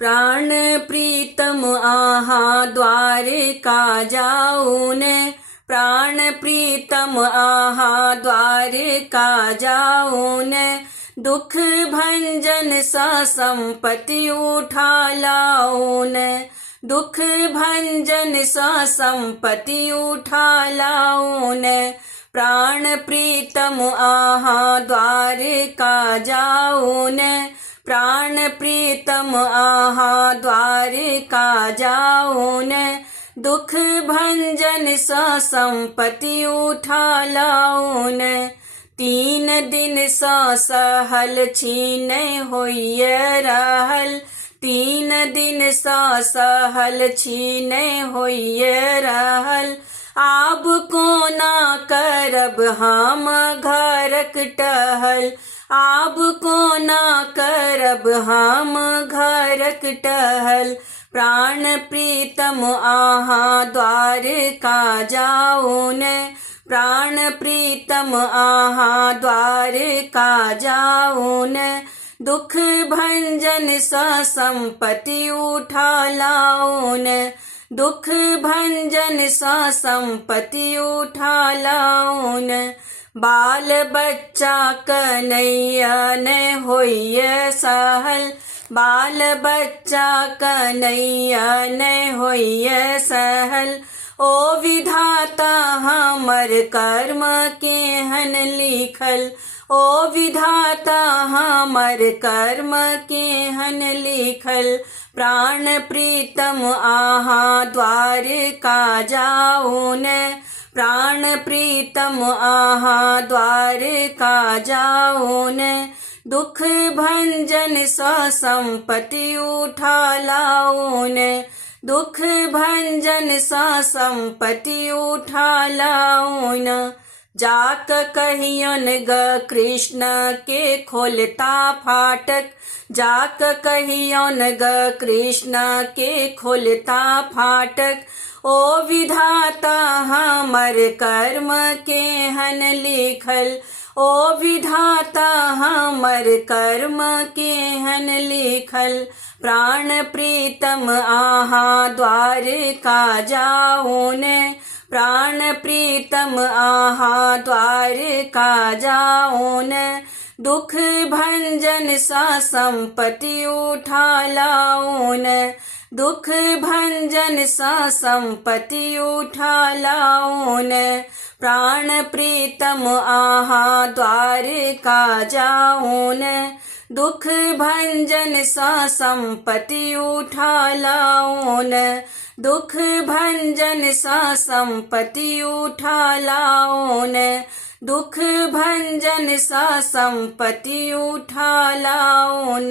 प्राण प्रीतम आहा द्वारिका जाऊन, प्राण प्रीतम आहा द्वारिका जाऊन, दुख भंजन सा संपत्ति उठा लाऊन, दुख भंजन सा संपत्ति उठा लाऊन, प्राण प्रीतम आहा द्वारिका जाऊन, प्राण प्रीतम आहा द्वारिका जाऊन, दुख भंजन सा संपत्ति उठा लाऊन, 3 दिन सा सहल छीन होइए रहल, 3 दिन सा सहल छीन होइए रहल, आब कोना करब हम घरक टहल, आब कोना करब हम घरक टहल, प्राण प्रीतम आहा द्वारिका जाऊन, प्राण प्रीतम आहा द्वारिका जाऊन, दुख भंजन सा संपत्ति उठा लाऊन, दुख भंजन सा संपत्ति उठा लाऊन, बाल बच्चा कन्हैया ने होइए सहल, बाल बच्चा कन्हैया ने होइए सहल, ओ विधाता हमर कर्म केहन लिखल, ओ विधाता हमर कर्म केहन लिखल, प्राण प्रीतम आहा द्वारिका जाऊन, प्राण प्रीतम आहा द्वारिका जाऊन, दुख भंजन सा संपत्ति उठा लाऊन, दुख भंजन सा संपत्ति उठा लाऊन, जाक कहियन ग कृष्ण के खोलता फाटक, जाक कहियन ग कृष्ण के खोलता फाटक, ओ विधाता हमर कर्म केहन लिखल, ओ विधाता हमर कर्म केहन लिखल, प्राण प्रीतम आहा द्वारिका जाऊन, प्राण प्रीतम आहा द्वारिका जाऊन, दुख भंजन सा संपत्ति उठा लाऊन, दुख भंजन सा संपत्ति उठा लाऊन, प्राण प्रीतम आहा द्वारिका जाऊन, दुख भंजन सा संपत्ति उठा लाऊन, दुख भंजन सा संपत्ति उठा लाऊन, दुख भंजन सा संपत्ति उठा लाऊन।